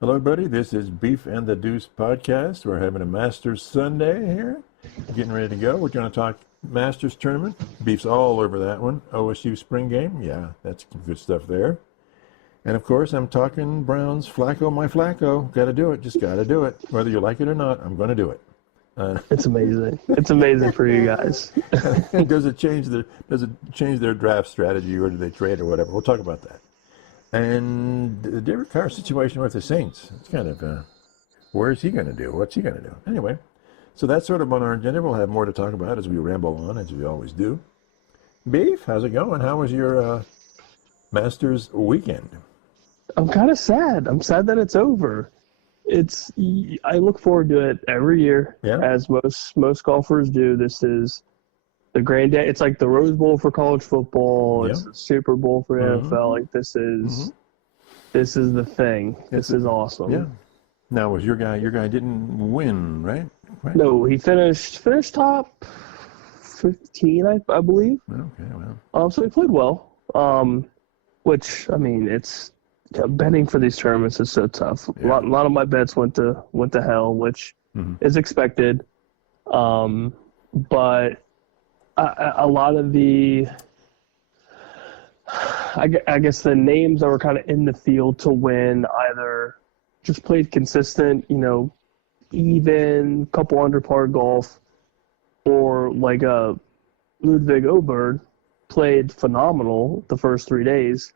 Hello, everybody. This is Beef and the Deuce podcast. We're having a Masters Sunday here. Getting ready to go. We're going to talk Masters tournament. Beef's all over that one. OSU Spring game. Yeah, that's good stuff there. And, of course, I'm talking Browns. Flacco, my Flacco. Got to do it. Just got to do it. Whether you like it or not, I'm going to do it. It's amazing. It's amazing for you guys. Does it change their draft strategy, or do they trade or whatever? We'll talk about that. And the Derek Carr situation with the Saints, it's kind of, where is he going to do? What's he going to do? Anyway, so that's sort of on our agenda. We'll have more to talk about as we ramble on, as we always do. Beef, how's it going? How was your Masters weekend? I'm kind of sad. I'm sad that it's over. I look forward to it every year, as most golfers do. This is the grand day. It's like the Rose Bowl for college football. It's the Super Bowl for NFL. Like this is the thing. This is awesome. Yeah. Now, was your guy didn't win, right? No, he finished top 15, I believe. Okay, well. So he played well. Which I mean, it's betting for these tournaments is so tough. Yeah. A lot of my bets went to hell, which is expected. But a lot of I guess the names that were kind of in the field to win either just played consistent, even couple under par golf, or like a Ludwig Oberg played phenomenal the first 3 days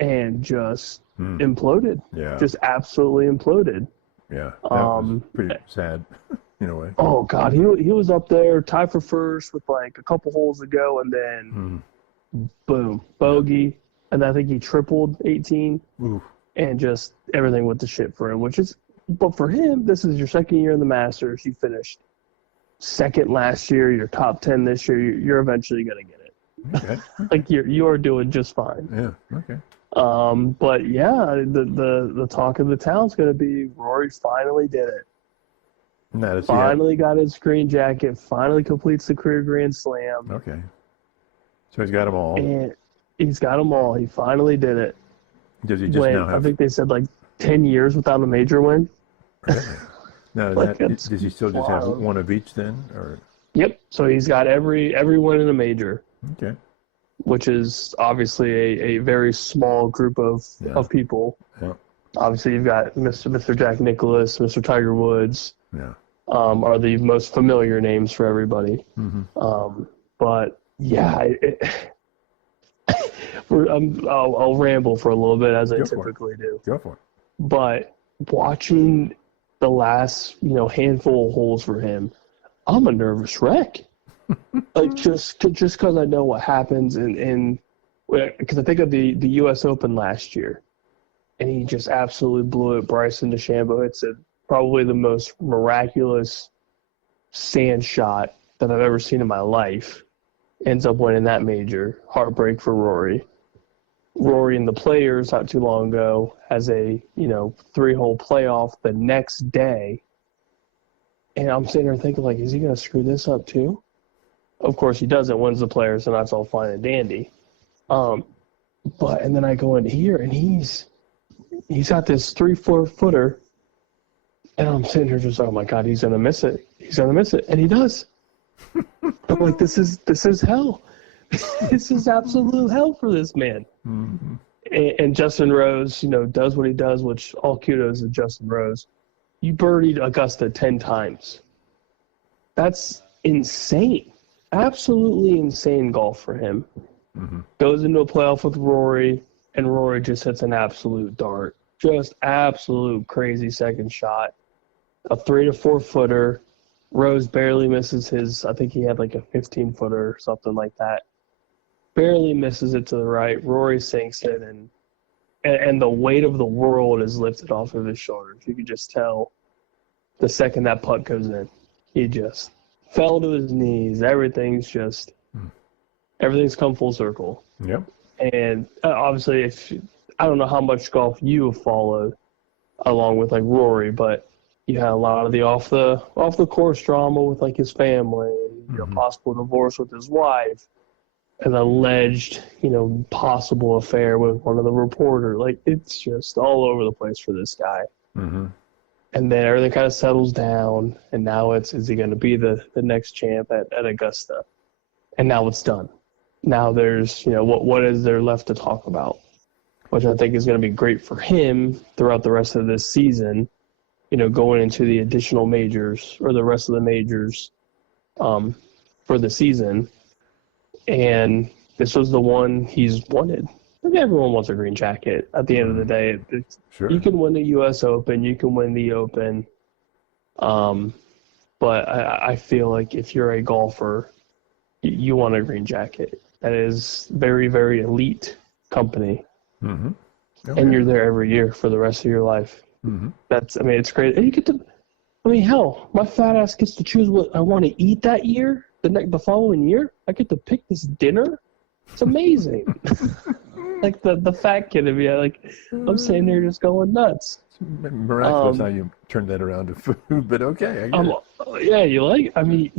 and just imploded. Yeah. Just absolutely imploded. Yeah. That was pretty sad in a way. Oh God, he was up there tied for first with like a couple holes to go, and then boom, bogey, and I think he tripled 18, and just everything went to shit for him. But for him, this is your second year in the Masters. You finished second last year. You're top 10 this year. You're eventually gonna get it. Okay. Like you are doing just fine. Yeah. Okay. But yeah, the talk of the town's gonna be Rory finally did it. Finally got his green jacket. Finally completes the career Grand Slam. Okay. So he's got them all. And he's got them all. He finally did it. Does he just now have? I think they said like 10 years without a major win. Really? Now, does he still just have wild. one of each then, or? Yep. So he's got every win in a major. Okay. Which is obviously a very small group of people. Yeah. Obviously, you've got Mr. Jack Nicklaus, Mr. Tiger Woods. Yeah. Are the most familiar names for everybody. But yeah, I'll ramble for a little bit as I typically do. Go for it. But watching the last handful of holes for him, I'm a nervous wreck. Like just because I know what happens, and because I think of the U.S. Open last year, and he just absolutely blew it. Bryson DeChambeau hits it. Probably the most miraculous sand shot that I've ever seen in my life. Ends up winning that major. Heartbreak for Rory. Rory and the Players not too long ago has a 3-hole playoff the next day. And I'm sitting there thinking, like, is he going to screw this up too? Of course he doesn't. Wins the Players, and that's all fine and dandy. And then I go in here, and he's got this 3-4 footer. And I'm sitting here just, oh my God, he's gonna miss it. He's gonna miss it, and he does. I'm like, this is hell. This is absolute hell for this man. And Justin Rose, does what he does, which all kudos to Justin Rose. You birdied Augusta 10 times. That's insane. Absolutely insane golf for him. Goes into a playoff with Rory, and Rory just hits an absolute dart. Just absolute crazy second shot. A 3 to 4 footer. Rose barely misses his, I think he had like a 15-footer or something like that. Barely misses it to the right. Rory sinks it, and the weight of the world is lifted off of his shoulders. You could just tell the second that putt goes in. He just fell to his knees. Everything's come full circle. Yep. And obviously, I don't know how much golf you have followed along with like Rory, but you had a lot of the off the course drama with like his family, possible divorce with his wife, an alleged, possible affair with one of the reporters. Like, it's just all over the place for this guy. Mm-hmm. And then everything kind of settles down, and now is he going to be the next champ at Augusta? And now it's done. Now there's, what is there left to talk about? Which I think is going to be great for him throughout the rest of this season, going into the additional majors or the rest of the majors for the season. And this was the one he's wanted. I mean, everyone wants a green jacket. At the end of the day, Sure. You can win the U.S. Open, you can win the Open, but I feel like if you're a golfer, you want a green jacket. That is very, very elite company, Mm-hmm. Oh, and yeah. you're there every year for the rest of your life. Mm-hmm. It's great. And you get to, hell, my fat ass gets to choose what I want to eat that year. The following year, I get to pick this dinner. It's amazing. Like the fat kid of me, I'm sitting there just going nuts. It's miraculous how you turn that around to food, but okay. I get it. Yeah, you like. I mean,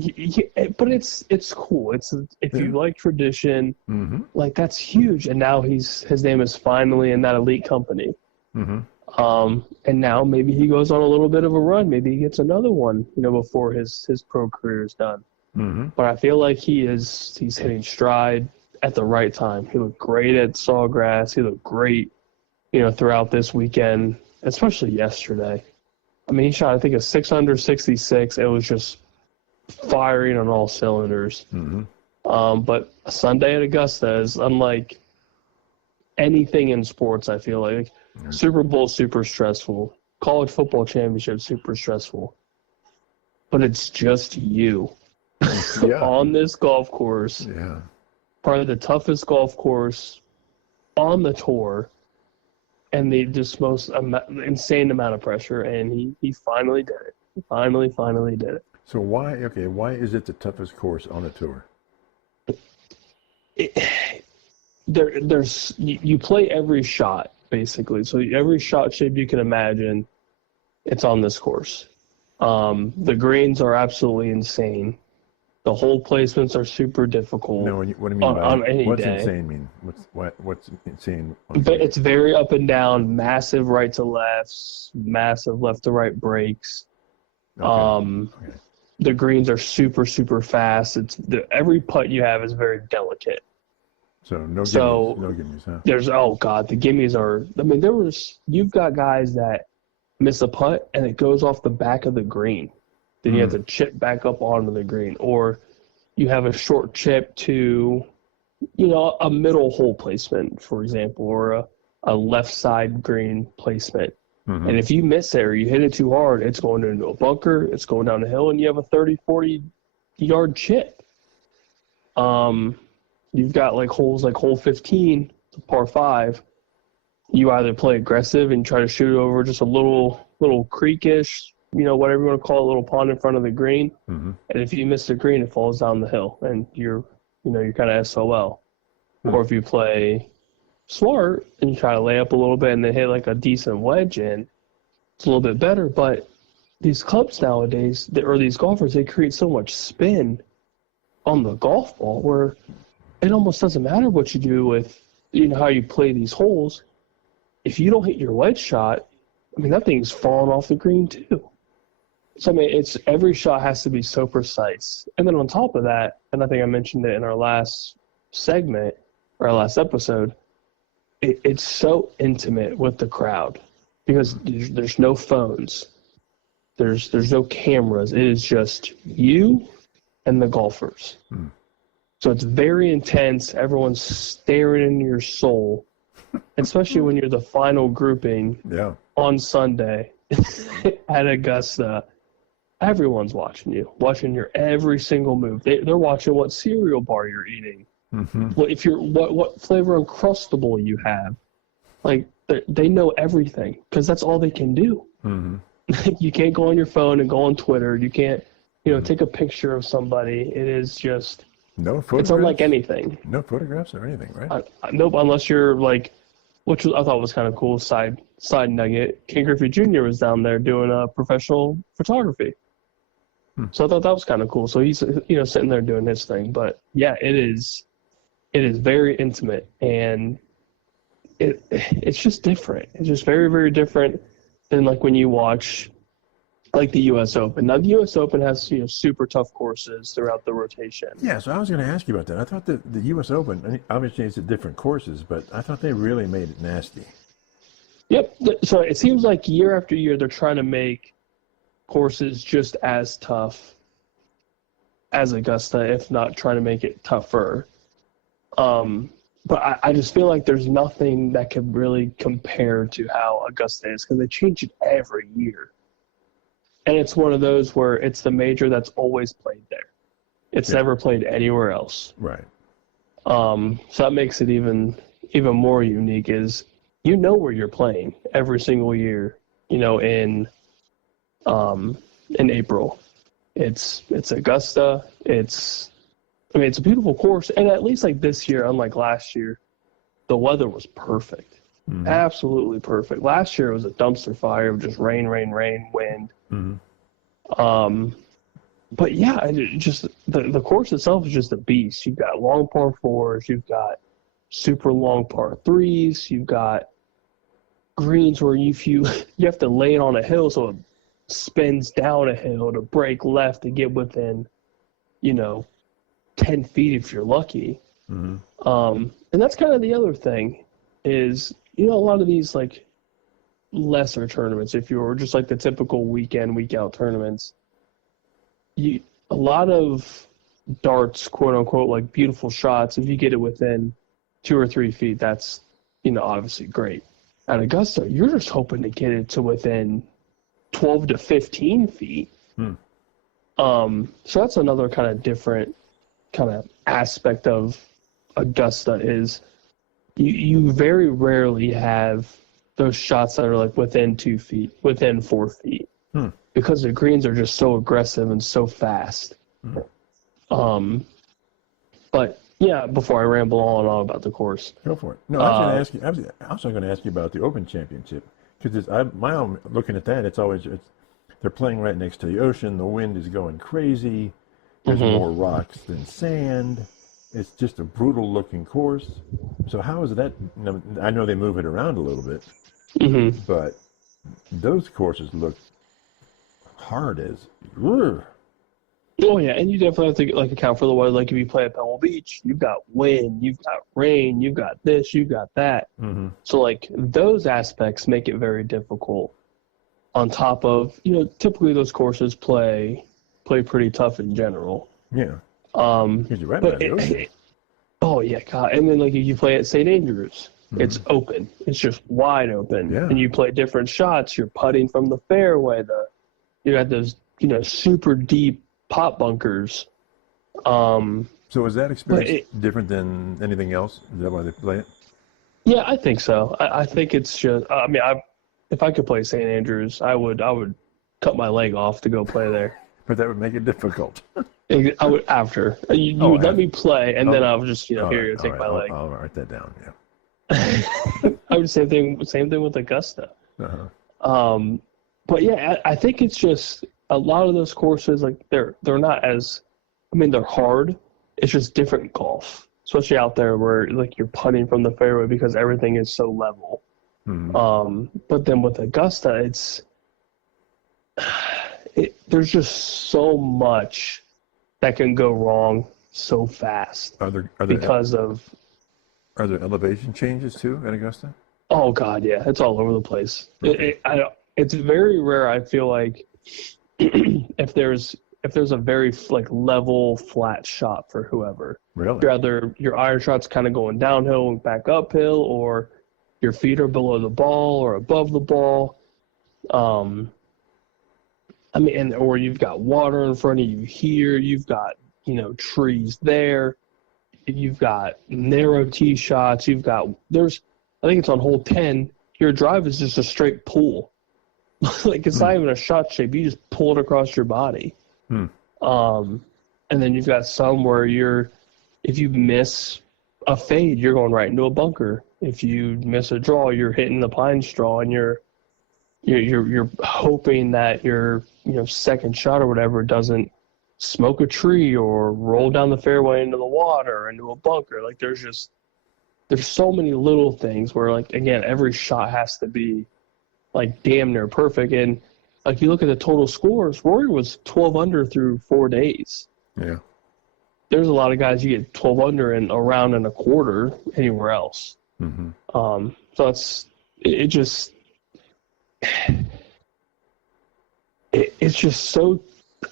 but it's cool. If you like tradition, Mm-hmm. like that's huge. And now his name is finally in that elite company. Mm-hmm. And now maybe he goes on a little bit of a run. Maybe he gets another one, before his pro career is done. Mm-hmm. But I feel like he's hitting stride at the right time. He looked great at Sawgrass. He looked great, throughout this weekend, especially yesterday. I mean, he shot, I think, a 666. It was just firing on all cylinders. Mm-hmm. But a Sunday at Augusta is unlike anything in sports, I feel like. Mm-hmm. Super Bowl, super stressful. College football championship, super stressful. But it's just you Yeah. on this golf course. Yeah. Probably the toughest golf course on the tour, and the just most insane amount of pressure, and he finally did it. He finally did it. So why is it the toughest course on the tour? You play every shot, basically. So every shot shape you can imagine, it's on this course. The greens are absolutely insane. The hole placements are super difficult. No, what do you mean by on any what's day. insane mean? What's insane? But it's very up and down, massive right to lefts, massive left to right breaks. Okay. Okay. The greens are super, super fast. Every putt you have is very delicate. So no gimmies, huh? The gimmies are. I mean, you've got guys that miss a putt and it goes off the back of the green. Then you have to chip back up onto the green, or you have a short chip to, a middle hole placement, for example, or a left side green placement. Mm-hmm. And if you miss it or you hit it too hard, it's going into a bunker, it's going down the hill, and you have a 30, 40-yard chip. You've got holes like hole 15, par 5. You either play aggressive and try to shoot it over just a little creekish, whatever you want to call it, a little pond in front of the green. Mm-hmm. And if you miss the green, it falls down the hill, and you're kind of SOL. Mm-hmm. Or if you play smart and you try to lay up a little bit and then hit a decent wedge in, it's a little bit better. But these clubs nowadays, or these golfers, they create so much spin on the golf ball where it almost doesn't matter what you do with, how you play these holes. If you don't hit your wedge shot, I mean, that thing's falling off the green too. So, I mean, every shot has to be so precise. And then on top of that, and I think I mentioned it in our last segment, or our last episode, it's so intimate with the crowd because there's no phones. There's no cameras. It is just you and the golfers. Hmm. So it's very intense. Everyone's staring into your soul, especially when you're the final grouping on Sunday at Augusta. Everyone's watching you, watching your every single move. They're watching what cereal bar you're eating. Mm-hmm. What flavor Uncrustable you have. They know everything because that's all they can do. Mm-hmm. You can't go on your phone and go on Twitter. You can't, take a picture of somebody. It is just no photographs. It's unlike anything. No photographs or anything, right? Nope, unless you're which I thought was kind of cool. Side nugget. Ken Griffey Jr. was down there doing professional photography. So I thought that was kind of cool. So he's sitting there doing his thing. But yeah, it is very intimate and it's just different. It's just very, very different. than like when you watch like the U.S. Open. Now the U.S. Open has super tough courses throughout the rotation. Yeah, so I was going to ask you about that. I thought that the U.S. Open, I mean, obviously it's at different courses, but I thought they really made it nasty. Yep. So it seems like year after year they're trying to make courses just as tough as Augusta, if not trying to make it tougher. But I just feel like there's nothing that could really compare to how Augusta is because they change it every year. And it's one of those where it's the major that's always played there. It's never played anywhere else. Right. So that makes it even more unique is where you're playing every single year, in April. It's Augusta. It's a beautiful course, and at least like this year, unlike last year, the weather was perfect, absolutely perfect. Last year it was a dumpster fire of just rain, wind. But yeah, just the course itself is just a beast. You've got long par fours, you've got super long par threes, you've got greens where you have to lay it on a hill so it spins down a hill to break left to get within 10 feet if you're lucky. And that's kind of the other thing is a lot of these like lesser tournaments, if you were just like the typical week out tournaments, a lot of darts, quote unquote, like beautiful shots, if you get it within 2 or 3 feet, that's obviously great. At Augusta, you're just hoping to get it to within 12 to 15 feet. So that's another kind of different kind of aspect of Augusta is you very rarely have those shots that are like within 2 feet, within 4 feet, because the greens are just so aggressive and so fast. But yeah, before I ramble on and on about the course, go for it. No, I was going to ask you. I was also going to ask you about the Open Championship because looking at that, it's they're playing right next to the ocean. The wind is going crazy. There's more rocks than sand. It's just a brutal looking course. So how is that? I know they move it around a little bit, but those courses look hard as. Oh yeah, and you definitely have to account for the weather. Like if you play at Pebble Beach, you've got wind, you've got rain, you've got this, you've got that. So like those aspects make it very difficult. On top of typically those courses play pretty tough in general. Yeah. Because you're right by the ocean. Oh yeah, God. And then like if you play at St. Andrews, it's open. It's just wide open. Yeah. And you play different shots. You're putting from the fairway. You got those super deep pot bunkers. So is that experience different than anything else? Is that why they play it? Yeah, I think so. I think it's just. I mean, if I could play St. Andrews, I would cut my leg off to go play there. But that would make it difficult. I would after you would let me play, and then I would just here you take my leg. I'll write that down. Yeah. I would same thing with Augusta. But yeah, I think it's just a lot of those courses like they're not as. I mean, they're hard. It's just different golf, especially out there where like you're putting from the fairway because everything is so level. But then with Augusta, there's just so much that can go wrong so fast. Are there elevation changes too at Augusta? Oh God, yeah, it's all over the place. It's very rare. I feel like if there's a very like level flat shot for whoever. Really? Either your iron shot's kind of going downhill and back uphill, or your feet are below the ball or above the ball. I mean, or you've got water in front of you here. You've got trees there. You've got narrow tee shots. I think it's on hole 10. Your drive is just a straight pull. Like it's not even a shot shape. You just pull it across your body. And then you've got some where if you miss a fade, you're going right into a bunker. If you miss a draw, you're hitting the pine straw, and you're hoping that your second shot or whatever doesn't smoke a tree or roll down the fairway into the water or into a bunker. Like there's so many little things where like again every shot has to be like damn near perfect. And like you look at the total scores, Rory was 12 under through 4 days. Yeah. There's a lot of guys you get 12 under in a round and a quarter anywhere else. Mm-hmm. So it's just so.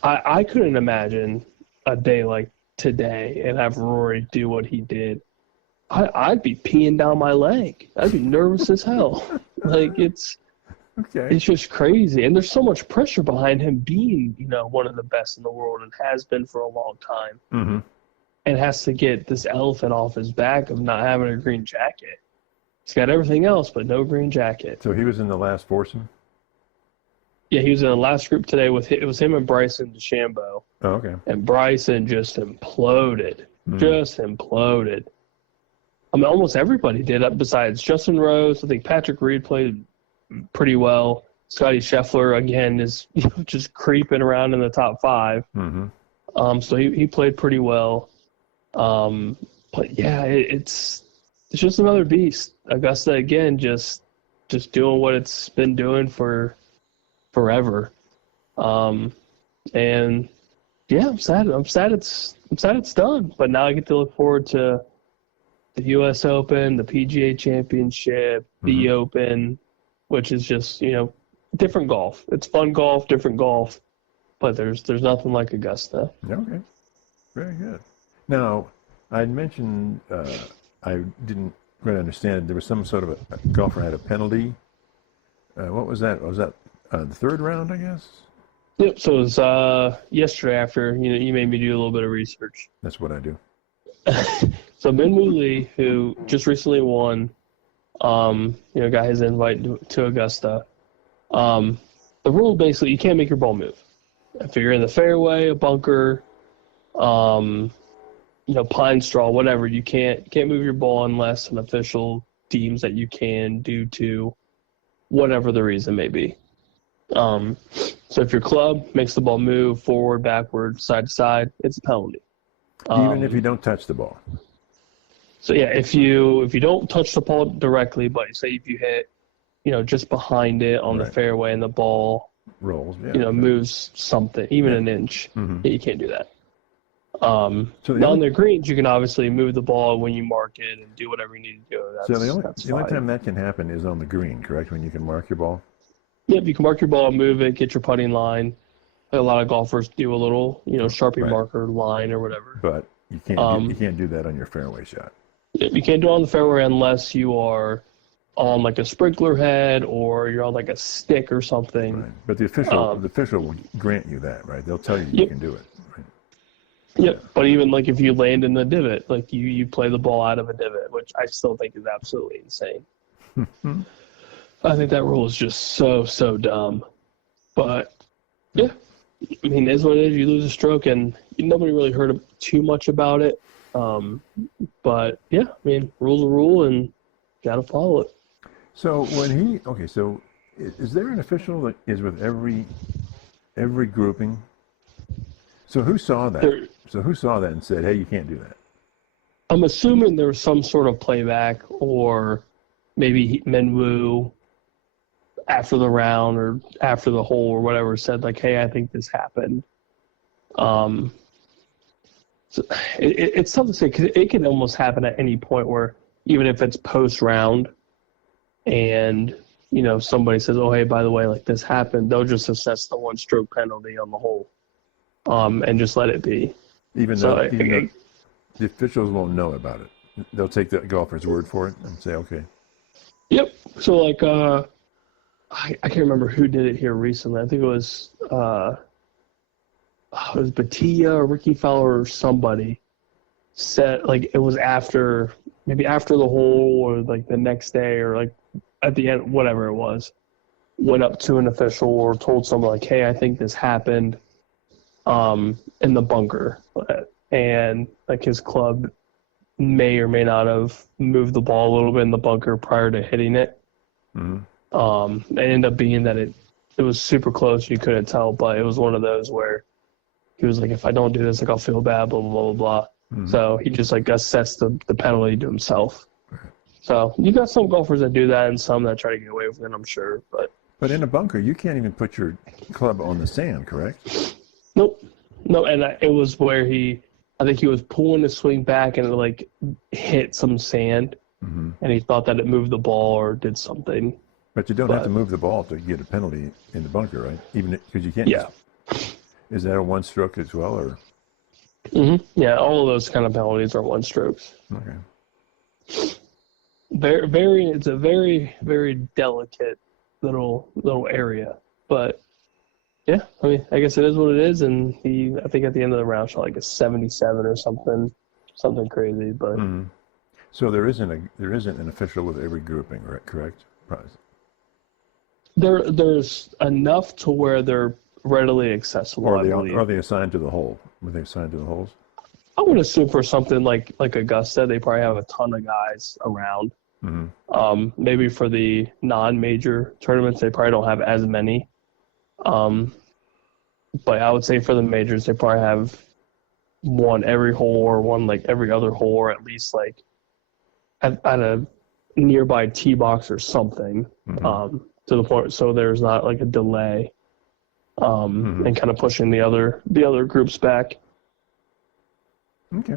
I couldn't imagine a day like today and have Rory do what he did. I'd be peeing down my leg. I'd be nervous as hell. Like it's just crazy, and there's so much pressure behind him being, one of the best in the world and has been for a long time, mm-hmm. and has to get this elephant off his back of not having a green jacket. He's got everything else, but no green jacket. So he was in the last foursome? Yeah, he was in the last group today it was him and Bryson DeChambeau. Oh, okay. And Bryson just imploded. Mm-hmm. Just imploded. I mean, almost everybody did, besides Justin Rose. I think Patrick Reed played pretty well. Scotty Scheffler, again, is just creeping around in the top 5. Mm-hmm. So he played pretty well. But, yeah, it's just another beast. Augusta, again, just doing what it's been doing for forever. And, yeah, I'm sad it's done. But now I get to look forward to the U.S. Open, the PGA Championship, the Open, which is just, different golf. It's fun golf, different golf, but there's nothing like Augusta. Okay. Very good. Now, I'd mentioned I didn't really understand. There was some sort of a golfer had a penalty. What was that? Was that the third round, I guess? Yep, so it was yesterday after, you made me do a little bit of research. That's what I do. So Minwoo Lee, who just recently won, got his invite to Augusta. The rule basically, you can't make your ball move. If you're in the fairway, a bunker, pine straw, whatever, you can't move your ball unless an official deems that you can due to whatever the reason may be. So if your club makes the ball move forward, backward, side to side, it's a penalty. Even if you don't touch the ball. So yeah, if you don't touch the ball directly, but say if you hit, just behind it on the fairway and the ball rolls, moves something, even an inch, you can't do that. So on the greens, you can obviously move the ball when you mark it and do whatever you need to do. So the only time that can happen is on the green, correct? When you can mark your ball. Yep, you can mark your ball, move it, get your putting line. A lot of golfers do a little, Sharpie marker line or whatever. But you can't do that on your fairway shot. You can't do it on the fairway unless you are on like a sprinkler head or you're on like a stick or something. Right. But the official will grant you that, right? They'll tell you you can do it. Right? Yep. But even like if you land in the divot, like you play the ball out of a divot, which I still think is absolutely insane. I think that rule is just so dumb. But yeah, I mean, it is what it is. You lose a stroke, and nobody really heard too much about it. But yeah, I mean, rule's a rule, and got to follow it. So so is there an official that is with every grouping? So who saw that? Who saw that and said, "Hey, you can't do that"? I'm assuming there was some sort of playback, or maybe Minwoo after the round or after the hole or whatever said like, "Hey, I think this happened." So it's tough to say because it can almost happen at any point where even if it's post round and somebody says, "Oh, hey, by the way, like this happened," they'll just assess the 1-stroke penalty on the hole, and just let it be. Even though the officials won't know about it, they'll take the golfer's word for it and say, "Okay." Yep. So like, I can't remember who did it here recently. I think it was Batilla or Ricky Fowler or somebody said like it was maybe after the hole or like the next day or like at the end, whatever it was, went up to an official or told someone like, "Hey, I think this happened in the bunker," and like his club may or may not have moved the ball a little bit in the bunker prior to hitting it. It ended up being that it was super close. You couldn't tell, but it was one of those where he was like, "If I don't do this, like I'll feel bad, blah, blah, blah, blah." So he just like assessed the penalty to himself. So you got some golfers that do that and some that try to get away with it, I'm sure. But But in a bunker, you can't even put your club on the sand, correct? Nope. No, and it was where I think he was pulling his swing back and it like hit some sand, and he thought that it moved the ball or did something. But you don't have to move the ball to get a penalty in the bunker, right? Even because you can't. Yeah. Is that a one stroke as well, or? Yeah, all of those kind of penalties are one strokes. Okay. It's a very, very delicate little area, but yeah, I mean, I guess it is what it is, and I think at the end of the round shot like a 77 or something crazy, but. So there isn't an official with every grouping, right? Correct? There's enough to where they're readily accessible. Are they assigned to the hole? Were they assigned to the holes? I would assume for something like Augusta, they probably have a ton of guys around. Maybe for the non-major tournaments, they probably don't have as many. But I would say for the majors, they probably have one every hole or one like every other hole, or at least like at a nearby tee box or something. To the point so there's not like a delay, and kind of pushing the other groups back. Okay,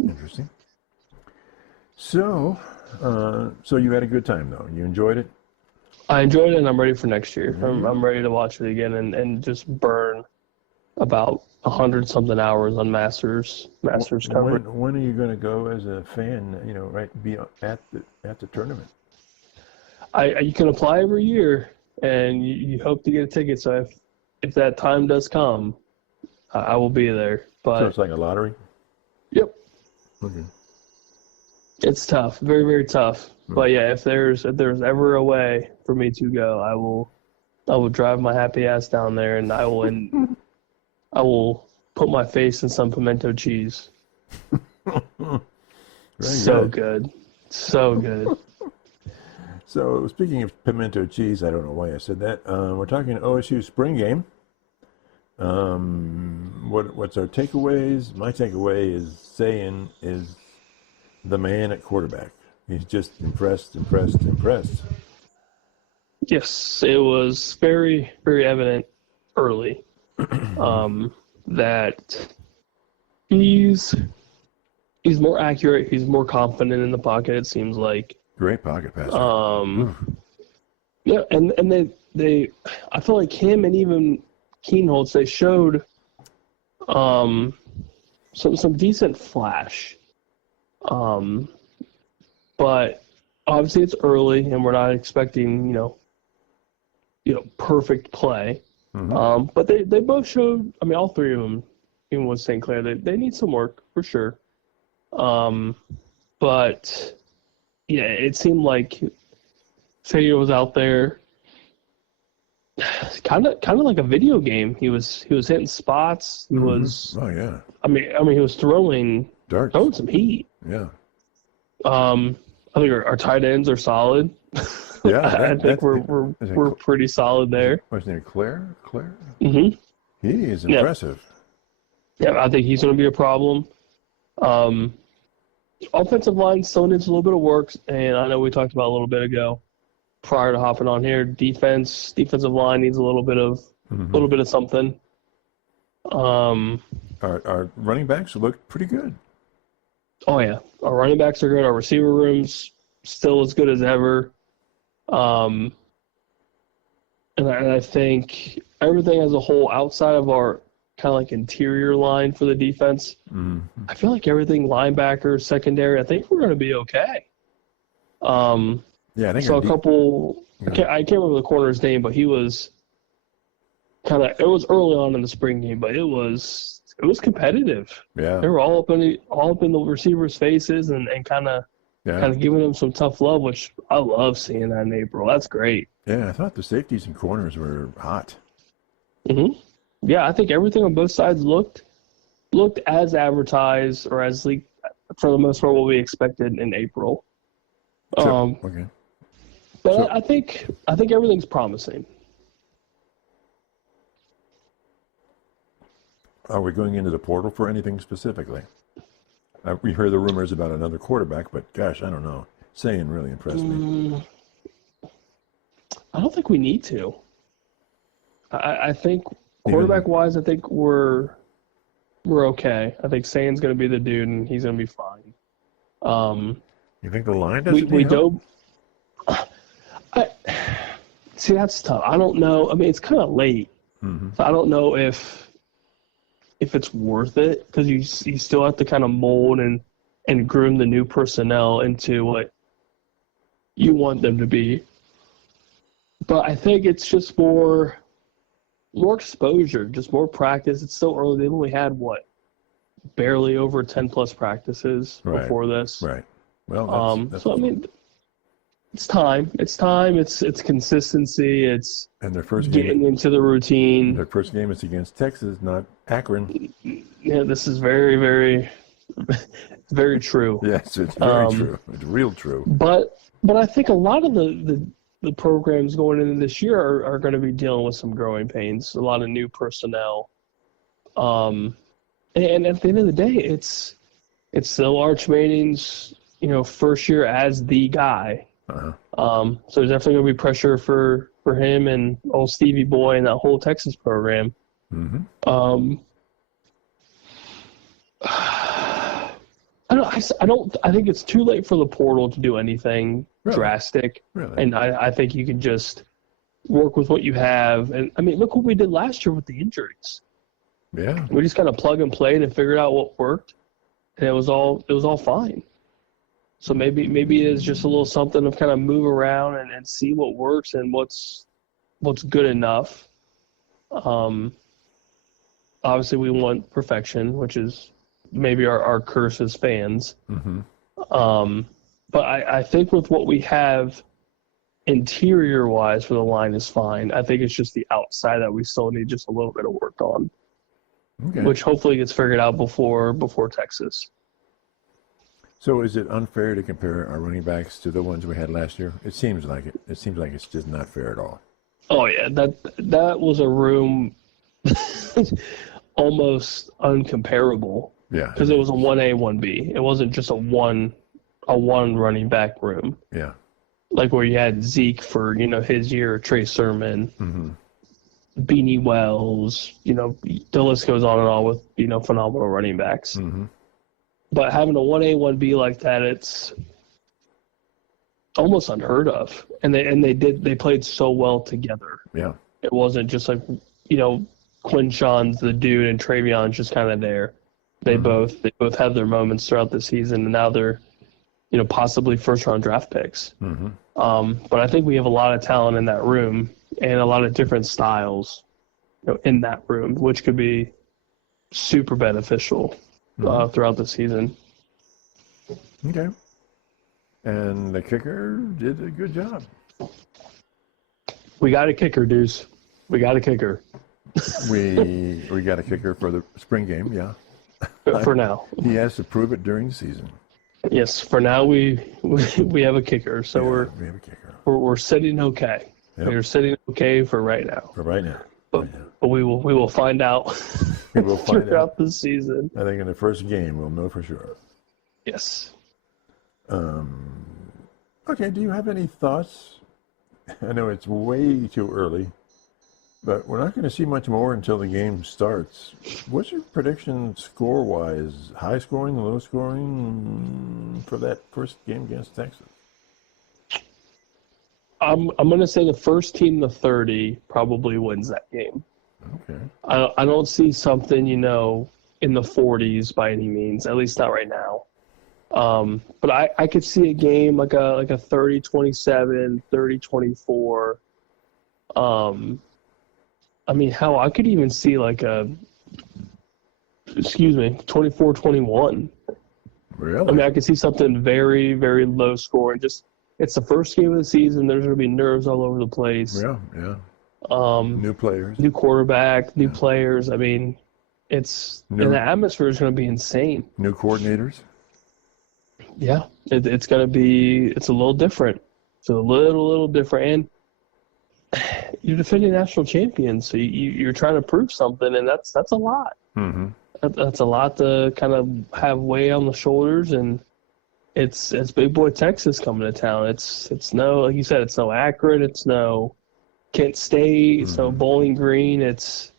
interesting. So you had a good time though. You enjoyed it. I enjoyed it, and I'm ready for next year. I'm ready to watch it again and just burn about 100-something hours on Masters coverage. When are you going to go as a fan? Be at the tournament. You can apply every year, and you hope to get a ticket. So if that time does come, I will be there. But so it's like a lottery. Yep. Okay. It's tough, very, very tough. But yeah, if there's ever a way for me to go, I will drive my happy ass down there, and I will put my face in some pimento cheese. So good. So good. So speaking of pimento cheese, I don't know why I said that. We're talking OSU Spring game. What's our takeaways? My takeaway is the man at quarterback. He's just impressed. Yes, it was very, very evident early that he's more accurate. He's more confident in the pocket, it seems like. Great pocket passer. Yeah, and they I feel like him and even Keenholz, they showed some decent flash. But obviously it's early and we're not expecting, perfect play. But they both showed, I mean, all three of them, even with St. Clair, they need some work for sure. But yeah, it seemed like Sayer was out there kind of like a video game. He was hitting spots. He was. Oh yeah. I mean, he was throwing some heat. Yeah. I think our tight ends are solid. Yeah, I think we're pretty solid there. What's his name? Claire? Mm-hmm. He is impressive. Yeah, I think he's going to be a problem. Offensive line still needs a little bit of work, and I know we talked about a little bit ago prior to hopping on here. Defensive line needs a little bit of something. Our running backs look pretty good. Oh yeah, our running backs are good. Our receiver room's still as good as ever. And I think everything as a whole outside of our kind of like interior line for the defense, I feel like everything linebacker, secondary, I think we're going to be okay. Yeah, I think so a couple. I can't remember the corner's name, but he was it was early on in the spring game, but it was competitive. Yeah, they were all up in the receivers' faces and kind of giving them some tough love, which I love seeing that in April. That's great. Yeah, I thought the safeties and corners were hot. Yeah, I think everything on both sides looked as advertised or as leaked for the most part what we expected in April. Okay. But I think everything's promising. Are we going into the portal for anything specifically? We heard the rumors about another quarterback, but gosh, I don't know. Sayin really impressed me. I I don't think we need to. I think quarterback-wise, I think we're okay. I think Sain's going to be the dude, and he's going to be fine. You think the line doesn't we need help? See, that's tough. I don't know. I mean, it's kind of late, so I don't know if it's worth it, because you still have to kind of mold and groom the new personnel into what you want them to be. But I think it's just more exposure, just more practice. It's still early. They've only had, barely over 10-plus practices before this. Right. Well, that's so, I mean, it's time. It's time. It's consistency. It's and their first getting into the routine. Their first game is against Texas, not Akron. Yeah, this is very, very, very true. Yes, it's very true. It's real true. But I think a lot of the programs going into this year are going to be dealing with some growing pains, a lot of new personnel. And at the end of the day, it's still Arch Manning's, first year as the guy. So there's definitely going to be pressure for him and old Stevie Boy and that whole Texas program. I think it's too late for the portal to do anything drastic. Really? And I think you can just work with what you have. And I mean, look what we did last year with the injuries. Yeah. We just kind of plug and played and figured out what worked, and it was all fine. So maybe it is just a little something of kind of move around and see what works and what's good enough. Obviously we want perfection, which is maybe our curse as fans. But I think with what we have interior-wise for the line is fine. I think it's just the outside that we still need just a little bit of work on, which hopefully gets figured out before Texas. So is it unfair to compare our running backs to the ones we had last year? It seems like it. It seems like it's just not fair at all. Oh, yeah. That was a room almost uncomparable. Yeah. Because it was a 1A, 1B. It wasn't just a one running back room. Yeah. Like where you had Zeke for, his year, Trey Sermon, Beanie Wells, the list goes on and on with, phenomenal running backs. But having a 1A, 1B like that, it's almost unheard of. And they played so well together. Yeah. It wasn't just like, Quinshon's the dude and Travion's just kind of there. They both have their moments throughout the season, and now they're, possibly first-round draft picks. But I think we have a lot of talent in that room and a lot of different styles, in that room, which could be super beneficial throughout the season. Okay. And the kicker did a good job. We got a kicker, Deuce. We got a kicker. We got a kicker for the spring game, yeah. For now. He has to prove it during the season. Yes, for now we have a kicker, so we have a kicker. We're sitting okay. Yep. We're sitting okay for right now. For right now. But we will find out. We will find throughout the season. I think in the first game we'll know for sure. Yes. Okay. Do you have any thoughts? I know it's way too early, but we're not going to see much more until the game starts. What's your prediction score-wise? High scoring, low scoring for that first game against Texas? I'm going to say the first team to 30 probably wins that game. Okay. I don't see something, in the 40s by any means, at least not right now. But I could see a game like a 30-27, 30-24. I mean, hell, I could even see like a 24-21. Really? I mean, I could see something very, very low scoring. Just it's the first game of the season. There's going to be nerves all over the place. Yeah. New players. New quarterback, new players. I mean, and the atmosphere is going to be insane. New coordinators. Yeah, it's going to be. It's a little different. It's a little different, and you're defending national champions, so you're trying to prove something, and that's a lot. That's a lot to kind of have weight on the shoulders, and it's big boy Texas coming to town. It's no, like you said, it's no Akron, it's no Kent State, so Bowling Green. It's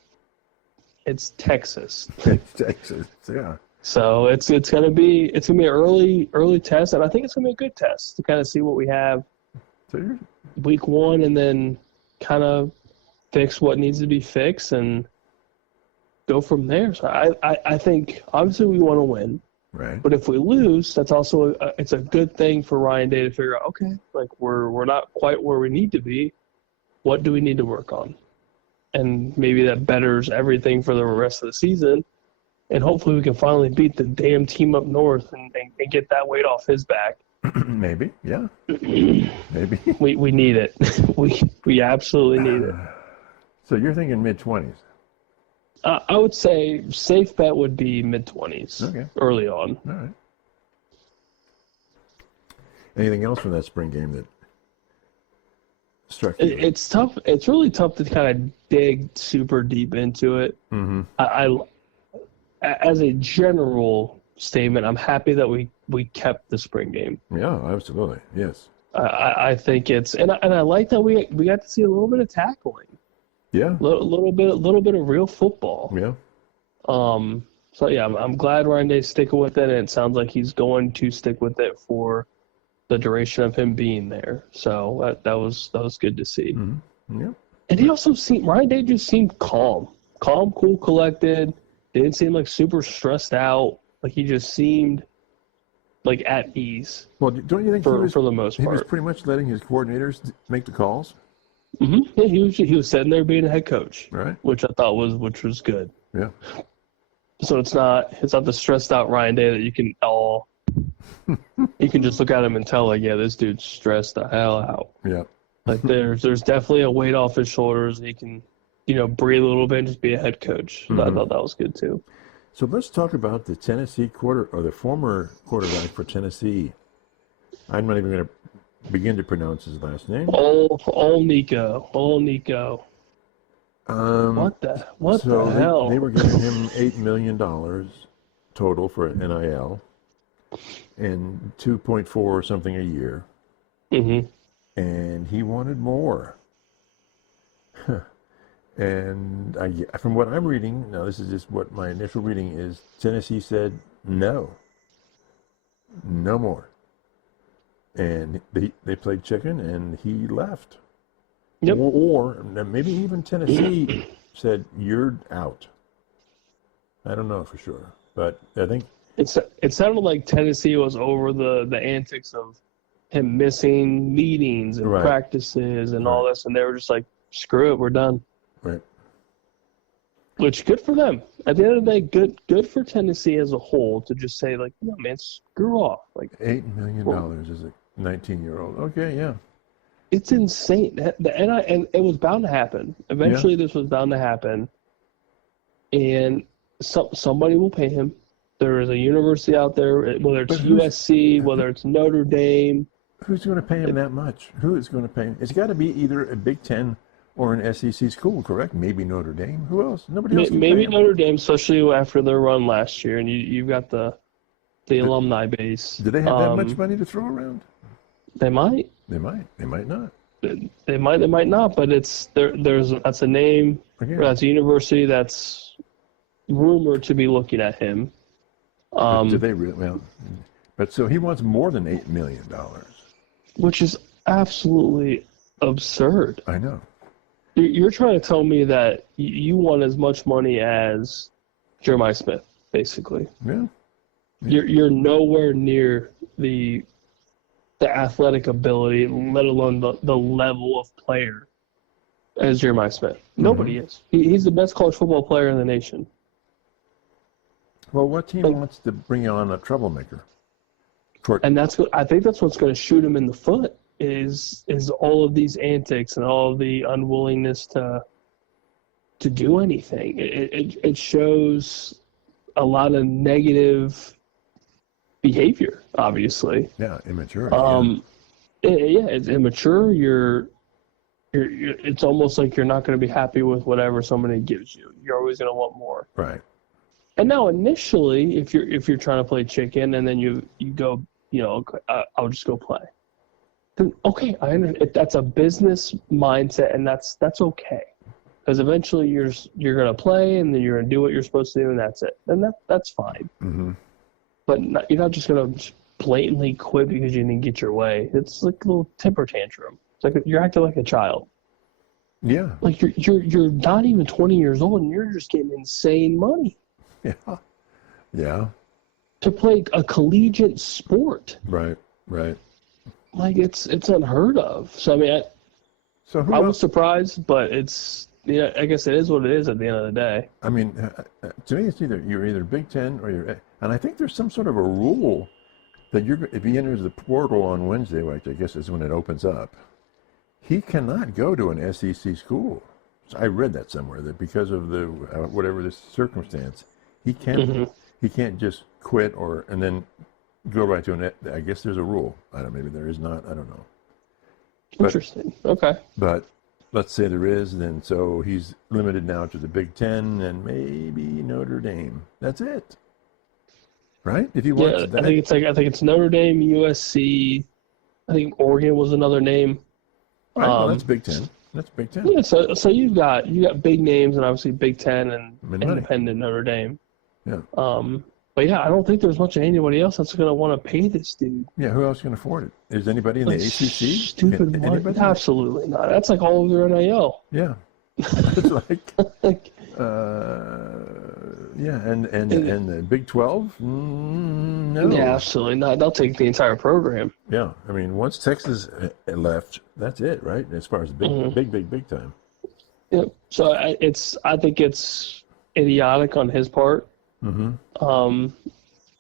Texas. Texas, yeah. So it's gonna be an early test, and I think it's gonna be a good test to kind of see what we have So week one, and then kind of fix what needs to be fixed and go from there. So I think obviously we want to win, right. but if we lose, that's also it's a good thing for Ryan Day to figure out. Okay, like we're not quite where we need to be. What do we need to work on? And maybe that betters everything for the rest of the season. And hopefully we can finally beat the damn team up north and get that weight off his back. Maybe, yeah. Maybe. We need it. we absolutely need it. So you're thinking mid-20s? I would say safe bet would be mid-20s. Okay. Early on. All right. Anything else from that spring game that struck you? It's tough. It's really tough to kind of dig super deep into it. Mm-hmm. I as a general statement, I'm happy that we kept the spring game. Yeah, absolutely. Yes. I think it's and I like that we got to see a little bit of tackling. Yeah. Little bit of real football. Yeah. So yeah, I'm glad Ryan Day's sticking with it, and it sounds like he's going to stick with it for the duration of him being there. So that was good to see. Mm-hmm. Yeah. And he also Ryan Day just seemed calm, cool, collected. Didn't seem like super stressed out. Like he just seemed like at ease. Well, don't you think for the most part he was pretty much letting his coordinators make the calls? Mm-hmm. Yeah, he was sitting there being a head coach, right? Which I thought was good. Yeah. So it's not the stressed out Ryan Day that you can you can just look at him and tell like, yeah, this dude's stressed the hell out. Yeah. Like there's definitely a weight off his shoulders, and he can breathe a little bit and just be a head coach. So I thought that was good too. So let's talk about the Tennessee the former quarterback for Tennessee. I'm not even going to begin to pronounce his last name. Nico. What the hell? They were giving him $8 million total for NIL and 2.4 or something a year. Mm-hmm. And he wanted more. And from what I'm reading, now this is just what my initial reading is, Tennessee said no more. And they played chicken, and he left. Yep. Or maybe even Tennessee said, you're out. I don't know for sure, but I think it sounded like Tennessee was over the antics of him missing meetings and practices and all this, and they were just like, screw it, we're done. Right. Which, good for them. At the end of the day, good for Tennessee as a whole to just say, like, no, man, screw off. Like $8 million as a 19-year-old. Okay, yeah. It's insane. And it was bound to happen. Eventually, this was bound to happen. And somebody will pay him. There is a university out there, whether it's USC, whether it's Notre Dame. Who's going to pay him that much? Who is going to pay him? It's got to be either a Big Ten or an SEC school, correct? Maybe Notre Dame. Who else? Nobody else. Maybe Notre Dame, especially after their run last year, and you've got the alumni base. Do they have that much money to throw around? They might. They might. They might not. They might not. But that's a name. Okay. That's a university that's rumored to be looking at him. Do they really? Well, but so he wants more than $8 million, which is absolutely absurd. I know. You're trying to tell me that you want as much money as Jeremiah Smith, basically. Yeah. You're nowhere near the athletic ability, let alone the level of player as Jeremiah Smith. Nobody is. He's the best college football player in the nation. Well, what team wants to bring on a troublemaker? And I think that's what's going to shoot him in the foot is all of these antics and all of the unwillingness to do anything. It shows a lot of negative behavior, obviously. Yeah, immature. It's immature. It's almost like you're not going to be happy with whatever somebody gives you. You're always going to want more. Right. And now, initially, if you're trying to play chicken, and then you go, I'll just go play. Okay, I understand. That's a business mindset, and that's okay. Because eventually you're gonna play, and then you're gonna do what you're supposed to do, and that's it. And that's fine. Mm-hmm. But you're not just gonna blatantly quit because you didn't get your way. It's like a little temper tantrum. It's like you're acting like a child. Yeah. Like you're not even 20 years old, and you're just getting insane money. Yeah. Yeah. To play a collegiate sport. Right. Right. Like it's unheard of. So I mean, I was surprised, but it's I guess it is what it is at the end of the day. I mean, to me, it's you're either Big Ten or and I think there's some sort of a rule that if he enters the portal on Wednesday, which I guess is when it opens up, he cannot go to an SEC school. So I read that somewhere that because of the whatever the circumstance, he can't just quit and then go right to an. I guess there's a rule. I don't. Maybe there is not. I don't know. Interesting. Okay. But let's say there is, then so he's limited now to the Big Ten and maybe Notre Dame. That's it. Right? If you want that. I think it's Notre Dame, USC. I think Oregon was another name. Right, well, that's Big Ten. That's Big Ten. Yeah, so you got big names and obviously Big Ten and independent Notre Dame. Yeah. But yeah, I don't think there's much of anybody else that's going to want to pay this dude. Yeah, who else can afford it? Is anybody in the ACC? Stupid money. Absolutely not. That's like all of their NIL. Yeah. It's like, yeah, and the Big 12? No. Yeah, absolutely not. They'll take the entire program. Yeah, I mean, once Texas left, that's it, right? As far as big time. Yeah. So I think it's idiotic on his part. Mm-hmm.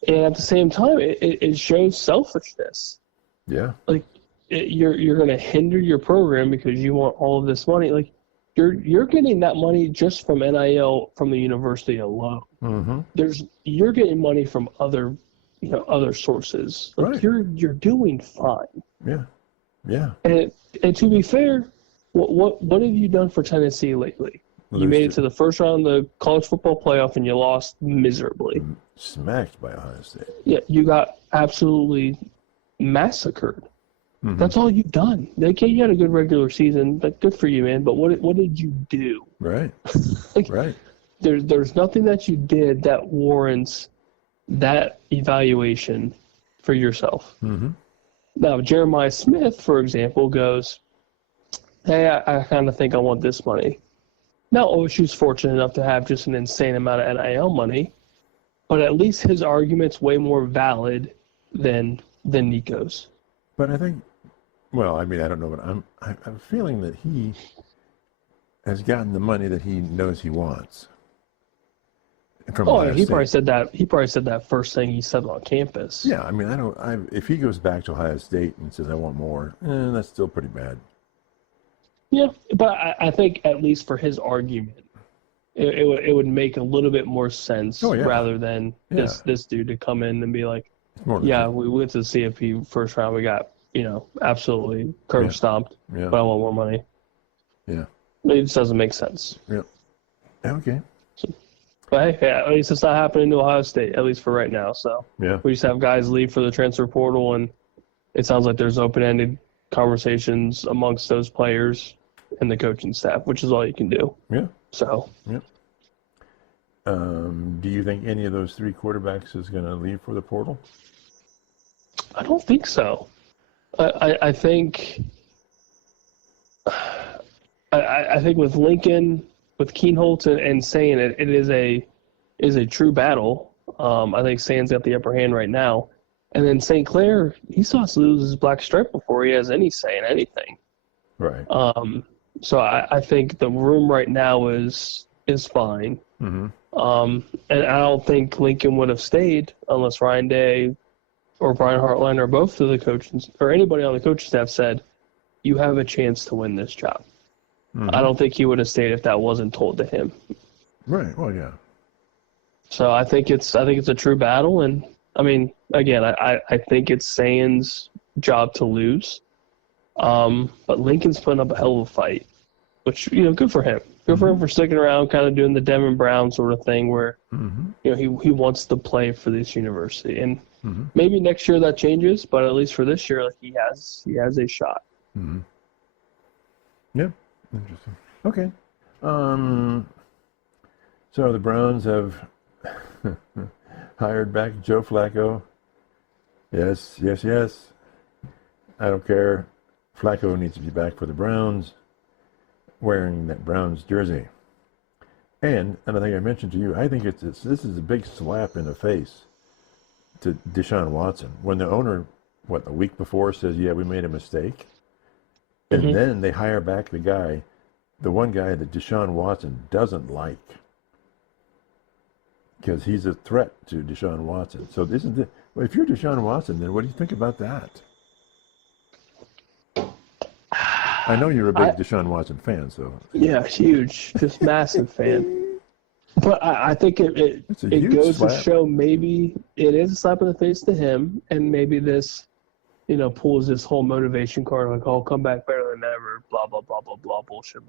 And at the same time, it shows selfishness. Yeah. Like you're going to hinder your program because you want all of this money. Like you're getting that money just from NIL from the university alone. Mm-hmm. You're getting money from other sources. Like right. You're doing fine. Yeah. Yeah. And to be fair, what have you done for Tennessee lately? You made it to the first round of the college football playoff and you lost miserably. Smacked by Ohio State. Yeah, you got absolutely massacred. Mm-hmm. That's all you've done. Okay, you had a good regular season. But good for you, man. But what did you do? Right. Right. There's nothing that you did that warrants that evaluation for yourself. Mm-hmm. Now, Jeremiah Smith, for example, goes, hey, I kind of think I want this money. Now, OSU's fortunate enough to have just an insane amount of NIL money, but at least his argument's way more valid than Nico's. But I think, well, I mean, I don't know, but I'm feeling that he has gotten the money that he knows he wants. He probably said that. He probably said that first thing he said on campus. Yeah, I mean, if he goes back to Ohio State and says I want more, that's still pretty bad. Yeah, but I think at least for his argument, it would make a little bit more sense rather than this dude to come in and be like, we went to the CFP first round, we got absolutely curb stomped, but I want more money. Yeah, it just doesn't make sense. Yeah. Okay. But hey, at least it's not happening to Ohio State, at least for right now. So we just have guys leave for the transfer portal, and it sounds like there's open-ended conversations amongst those players and the coaching staff, which is all you can do. Yeah. So. Yeah. Do you think any of those three quarterbacks is going to leave for the portal? I don't think so. I think. I think with Lincoln, with Keenholz and Sane, it is a true battle. I think Sane's got the upper hand right now, and then St. Clair, he still has to lose his black stripe before he has any say in anything. Right. So I think the room right now is fine. Mm-hmm. And I don't think Lincoln would have stayed unless Ryan Day or Brian Hartline or both of the coaches or anybody on the coaching staff said, you have a chance to win this job. Mm-hmm. I don't think he would have stayed if that wasn't told to him. Right. Well, yeah. So I think it's a true battle, and I mean, again, I think it's Sane's job to lose. But Lincoln's putting up a hell of a fight, which good for him. Good for him for sticking around, kind of doing the Devin Brown sort of thing where he wants to play for this university. And maybe next year that changes, but at least for this year, like, he has a shot. Yeah, interesting. Okay. So the Browns have hired back Joe Flacco. Yes. I don't care. Flacco needs to be back for the Browns, wearing that Browns jersey. And I think I mentioned to you, I think this is a big slap in the face to Deshaun Watson. When the owner, a week before says, yeah, we made a mistake. And then they hire back the one guy that Deshaun Watson doesn't like. Because he's a threat to Deshaun Watson. So if you're Deshaun Watson, then what do you think about that? I know you're a big Deshaun Watson fan, so. Yeah, huge, just massive fan. But I think it goes to show maybe it is a slap in the face to him, and maybe this, pulls this whole motivation card, like, oh, come back better than ever, blah, blah, blah, blah, blah, bullshit.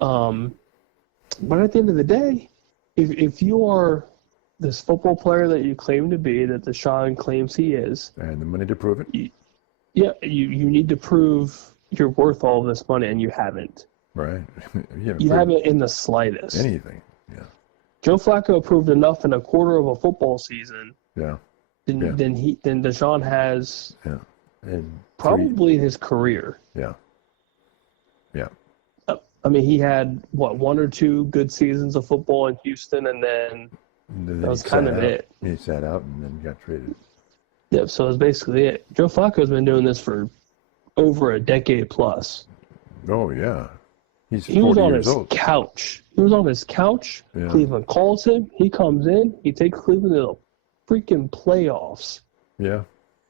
But at the end of the day, if you are this football player that you claim to be, that Deshaun claims he is, and the money to prove it, you need to prove you're worth all of this money, and you haven't. Right. You haven't in the slightest. Anything. Yeah. Joe Flacco proved enough in a quarter of a football season. Yeah. Than Deshaun has. Yeah. And probably his career. Yeah. Yeah. I mean, he had one or two good seasons of football in Houston, and then that was kind of it. He sat out and then got traded. Yeah, so that's basically it. Joe Flacco's been doing this for over a decade plus. Oh yeah, he was on his couch. He was on his couch. Yeah. Cleveland calls him. He comes in. He takes Cleveland to the freaking playoffs. Yeah,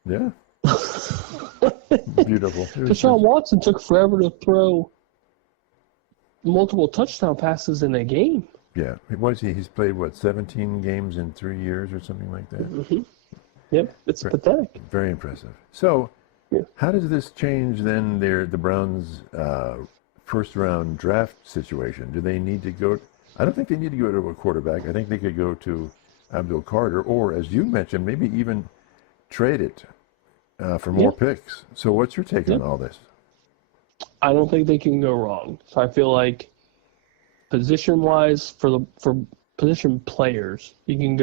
yeah. Beautiful. Deshaun Watson took forever to throw multiple touchdown passes in a game. Yeah, he's played 17 games in 3 years or something like that. Yep, it's pathetic. Very impressive. So, how does this change then the Browns' first round draft situation? Do they need to go? I don't think they need to go to a quarterback. I think they could go to Abdul Carter, or as you mentioned, maybe even trade it for more picks. So, what's your take on all this? I don't think they can go wrong. So I feel like position-wise, for position players, you can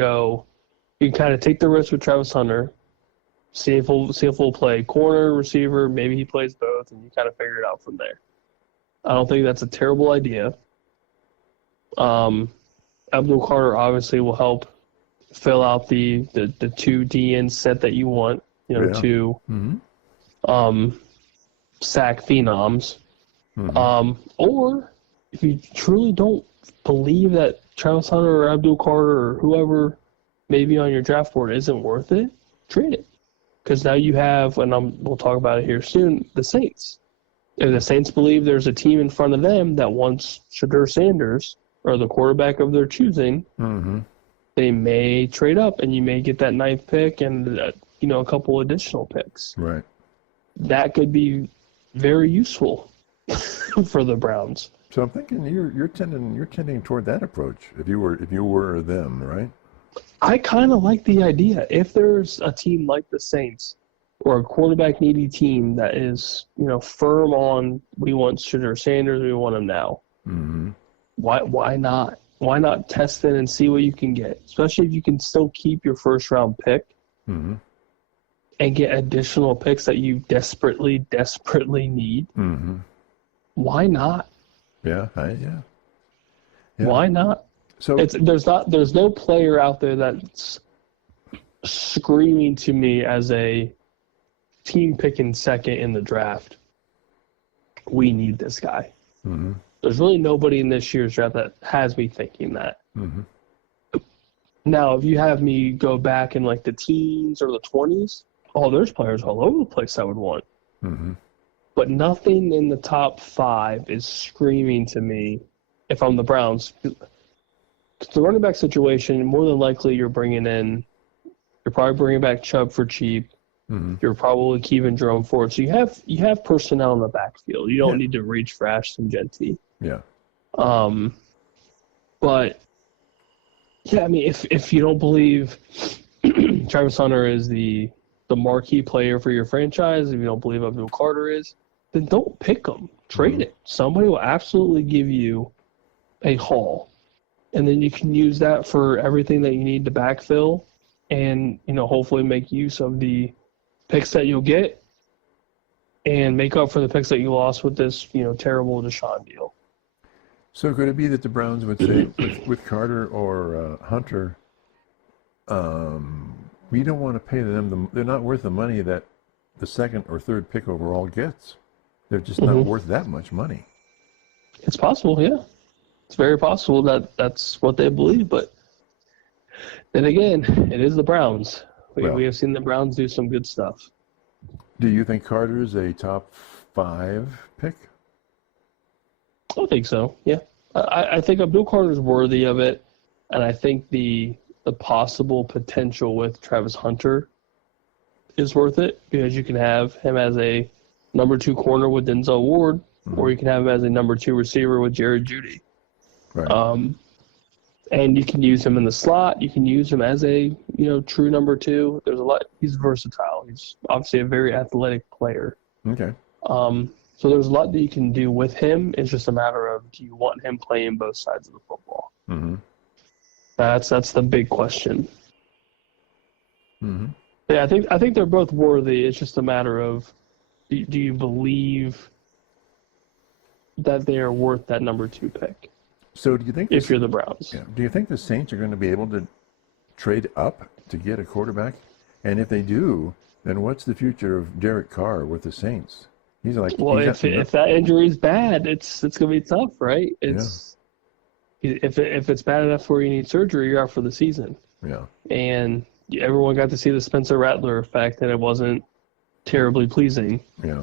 kind of take the risk with Travis Hunter, see if he'll play corner, receiver, maybe he plays both, and you kind of figure it out from there. I don't think that's a terrible idea. Abdul Carter obviously will help fill out the 2 DN set that you want, two sack phenoms. Or if you truly don't believe that Travis Hunter or Abdul Carter or whoever may be on your draft board isn't worth it, trade it. Because now you have, and we'll talk about it here soon, the Saints. If the Saints believe there's a team in front of them that wants Shadur Sanders or the quarterback of their choosing, they may trade up and you may get that 9th pick and a couple additional picks. Right. That could be very useful for the Browns. So I'm thinking you're tending toward that approach if you were them, right? I kind of like the idea. If there's a team like the Saints or a quarterback needy team that is, firm on we want Shadur Sanders, we want him now. Why not? Why not test it and see what you can get? Especially if you can still keep your first round pick and get additional picks that you desperately need. Why not? Yeah. Why not? So there's no player out there that's screaming to me as a team picking second in the draft. We need this guy. There's really nobody in this year's draft that has me thinking that. Now, if you have me go back in like the teens or the 20s, there's players all over the place I would want. But nothing in the top 5 is screaming to me if I'm the Browns. The running back situation, more than likely you're probably bringing back Chubb for cheap. You're probably keeping Jerome Ford. So you have personnel in the backfield. You don't need to reach for Ashton Genty. Yeah. But yeah, I mean, if you don't believe Travis Hunter is the marquee player for your franchise, if you don't believe Abdul Carter is, then don't pick him. Trade it. Somebody will absolutely give you a haul, and then you can use that for everything that you need to backfill, and hopefully make use of the picks that you'll get, and make up for the picks that you lost with this terrible Deshaun deal. So could it be that the Browns would say with Carter or Hunter, we don't want to pay them. They're not worth the money that the second or third pick overall gets. They're just not worth that much money. It's possible, yeah. It's very possible that that's what they believe. But then again, it is the Browns. We have seen the Browns do some good stuff. Do you think Carter's a top 5 pick? I think so, yeah. I think Abdul Carter's worthy of it, and I think the possible potential with Travis Hunter is worth it, because you can have him as a number 2 corner with Denzel Ward, or you can have him as a number 2 receiver with Jared Jeudy. Right. And you can use him in the slot. You can use him as a true number 2. There's a lot. He's versatile. He's obviously a very athletic player. Okay. So there's a lot that you can do with him. It's just a matter of, do you want him playing both sides of the football? Mm-hmm. That's the big question. Mm-hmm. Yeah, I think they're both worthy. It's just a matter of, do you believe that they are worth that number 2 pick? So do you think if you're the Browns? Yeah. Do you think the Saints are going to be able to trade up to get a quarterback? And if they do, then what's the future of Derek Carr with the Saints? He's like, well, if that injury is bad, it's going to be tough, right? If it's bad enough where you need surgery, you're out for the season. Yeah. And everyone got to see the Spencer Rattler effect, and it wasn't terribly pleasing. Yeah.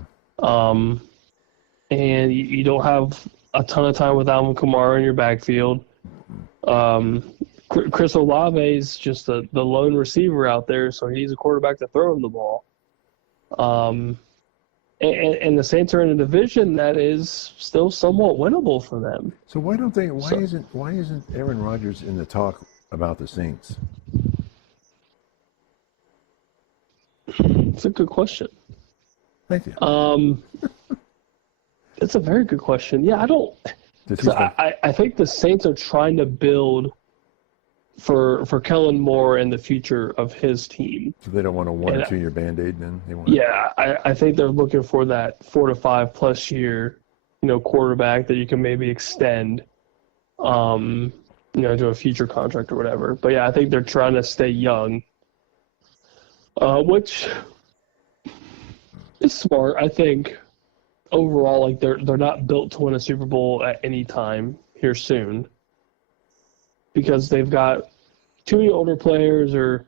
And you don't have a ton of time with Alvin Kamara in your backfield. Chris Olave is just the lone receiver out there, so he needs a quarterback to throw him the ball. And the Saints are in a division that is still somewhat winnable for them. So why don't they? Why isn't Aaron Rodgers in the talk about the Saints? It's a good question. Thank you. It's a very good question. Yeah, I don't. I think the Saints are trying to build for Kellen Moore and the future of his team. So they don't want a 1 or 2 year Band-Aid then? I think they're looking for that 4 to 5 plus year, quarterback that you can maybe extend, to a future contract or whatever. But yeah, I think they're trying to stay young, which is smart. I think overall, like they're not built to win a Super Bowl at any time here soon, because they've got too many older players or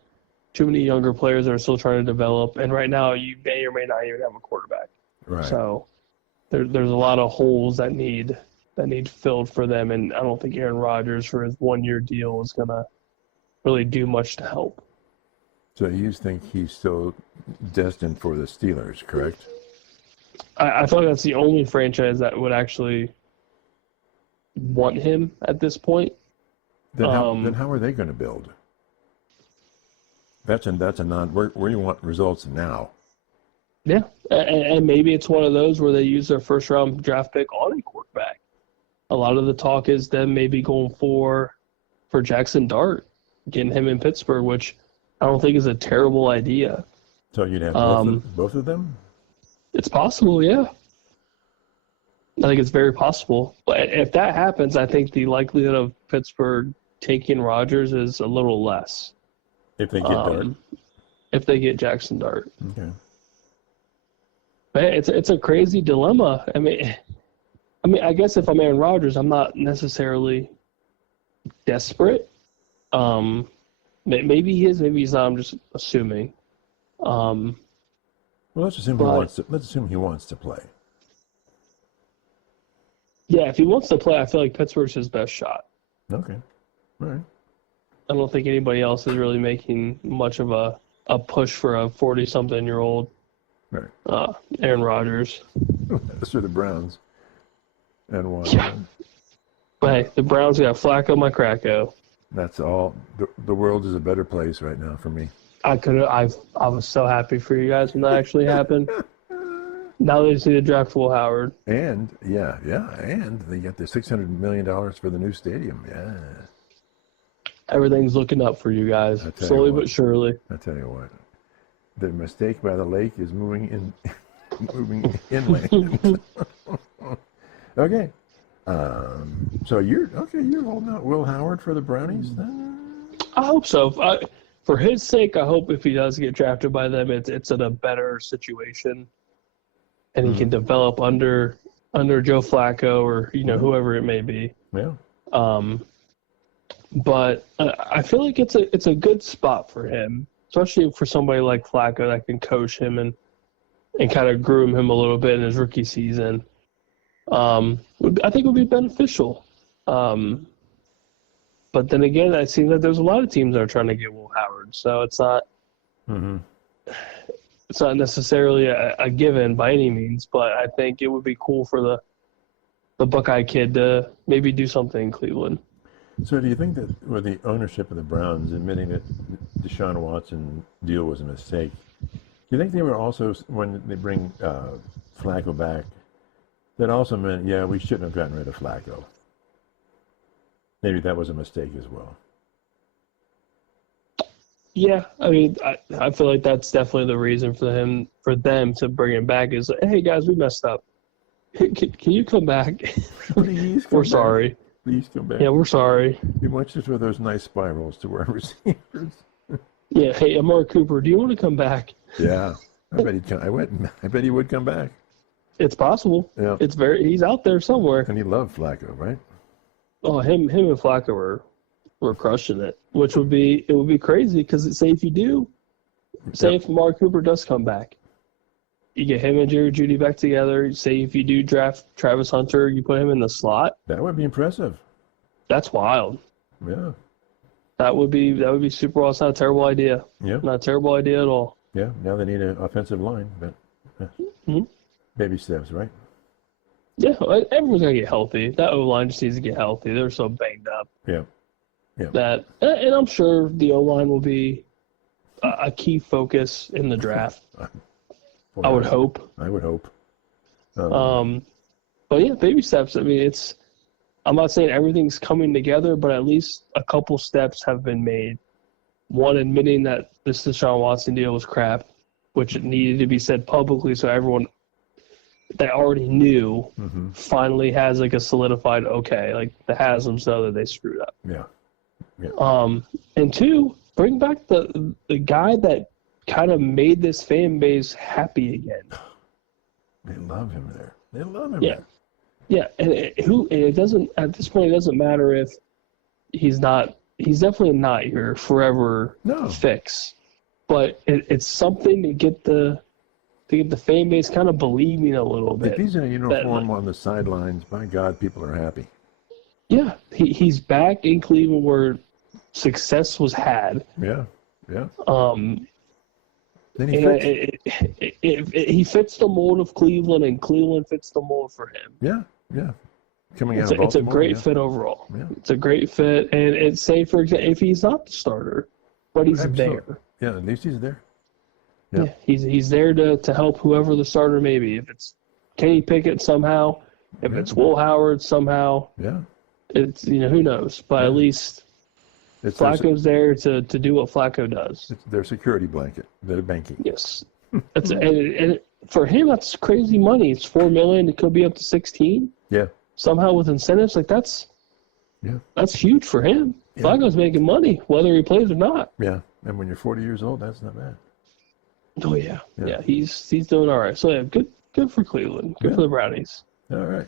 too many younger players that are still trying to develop. And right now, you may or may not even have a quarterback. Right. So there's a lot of holes that need filled for them. And I don't think Aaron Rodgers, for his 1 year deal, is going to really do much to help. So you think he's still destined for the Steelers, correct? I feel like that's the only franchise that would actually want him at this point. Then how are they going to build? That's a non. Where you want results now. Yeah, and maybe it's one of those where they use their first round draft pick on a quarterback. A lot of the talk is them maybe going for Jackson Dart, getting him in Pittsburgh, which I don't think is a terrible idea. So you'd have both of them? It's possible, yeah. I think it's very possible. But if that happens, I think the likelihood of Pittsburgh taking Rodgers is a little less. If they get Dart? If they get Jackson Dart. Okay. But it's a crazy dilemma. I mean, I guess if I'm Aaron Rodgers, I'm not necessarily desperate. Maybe he is, maybe he's not. I'm just assuming. Well, let's assume he wants to play. Yeah, if he wants to play, I feel like Pittsburgh's his best shot. Okay. All right. I don't think anybody else is really making much of a push for a 40-something-year-old Aaron Rodgers. That's for the Browns. And why? Yeah. But hey, the Browns got Flacco, my Cracko. That's all. The world is a better place right now for me. I was so happy for you guys when that actually happened. Now they just need to draft Will Howard. And and they got the $600 million for the new stadium. Yeah. Everything's looking up for you guys, slowly but surely. I tell you what, the mistake by the lake is moving inland. Okay. So you're holding out Will Howard for the Brownies then? I hope so. For his sake, I hope if he does get drafted by them, it's in a better situation, and he can develop under Joe Flacco or whoever it may be. Yeah. But I feel like it's a good spot for him, especially for somebody like Flacco that can coach him and kind of groom him a little bit in his rookie season. I think it would be beneficial. But then again, I see that there's a lot of teams that are trying to get Will Howard, so it's not it's not necessarily a given by any means. But I think it would be cool for the Buckeye kid to maybe do something in Cleveland. So do you think that with the ownership of the Browns admitting that Deshaun Watson deal was a mistake, do you think they were also, when they bring Flacco back, that also meant, we shouldn't have gotten rid of Flacco? Maybe that was a mistake as well. Yeah, I mean, I feel like that's definitely the reason for them to bring him back is, hey guys, we messed up. Can you come back? Please come We're back. sorry. Please come back. Yeah, we're sorry. We want you to throw those nice spirals to our receivers. Yeah, hey, Amari Cooper, do you want to come back? Yeah, I bet he'd come. I bet he would come back. It's possible. Yeah, he's out there somewhere. And he loved Flacco, right? Oh, him and Flacco were crushing it, which would be crazy because if if Amari Cooper does come back, you get him and Jerry Jeudy back together. Say if you do draft Travis Hunter, you put him in the slot. That would be impressive. That's wild. Yeah. That would be super awesome. It's not a terrible idea. Yeah. Not a terrible idea at all. Yeah. Now they need an offensive line, but baby steps, right? Yeah, everyone's gonna get healthy. That O-line just needs to get healthy. They're so banged up. Yeah. Yeah. And I'm sure the O-line will be a key focus in the draft. I would hope. I would hope. But yeah, baby steps. I mean, I'm not saying everything's coming together, but at least a couple steps have been made. One, admitting that this Deshaun Watson deal was crap, which needed to be said publicly so everyone that already knew finally has like a solidified like the Haslam's know that they screwed up. Yeah. Yeah. And two, bring back the guy that kind of made this fan base happy again. They love him there. They love him. Yeah. There. Yeah, and it doesn't at this point. It doesn't matter if he's not. He's definitely not your forever fix, but it's something to get the fan base kind of believing a little bit. If he's in a uniform on the sidelines, by God, people are happy. Yeah, he's back in Cleveland where success was had. Yeah, yeah. Then he fits the mold of Cleveland, and Cleveland fits the mold for him. Yeah, yeah. Coming out of Baltimore, it's a great fit overall. Yeah. It's a great fit, and it's say for example, if he's not the starter, but he's there. Yeah, at least he's there. Yeah, he's there to help whoever the starter may be. If it's Kenny Pickett somehow, if it's Will Howard somehow, it's who knows. But at least Flacco's there to do what Flacco does. It's their security blanket. They're banking. Yes, and for him that's crazy money. It's $4 million. It could be up to 16. Yeah. Somehow with incentives that's huge for him. Yeah. Flacco's making money whether he plays or not. Yeah, and when you're 40 years old, that's not bad. Oh yeah. He's doing all right. So yeah, good for Cleveland. Good for the Brownies. All right.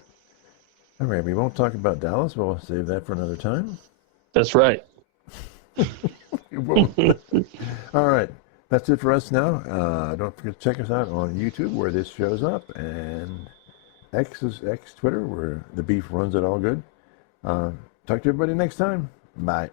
We won't talk about Dallas. We'll save that for another time. That's right. All right. That's it for us now. Don't forget to check us out on YouTube where this shows up, and X Twitter where the beef runs it all good. Talk to everybody next time. Bye.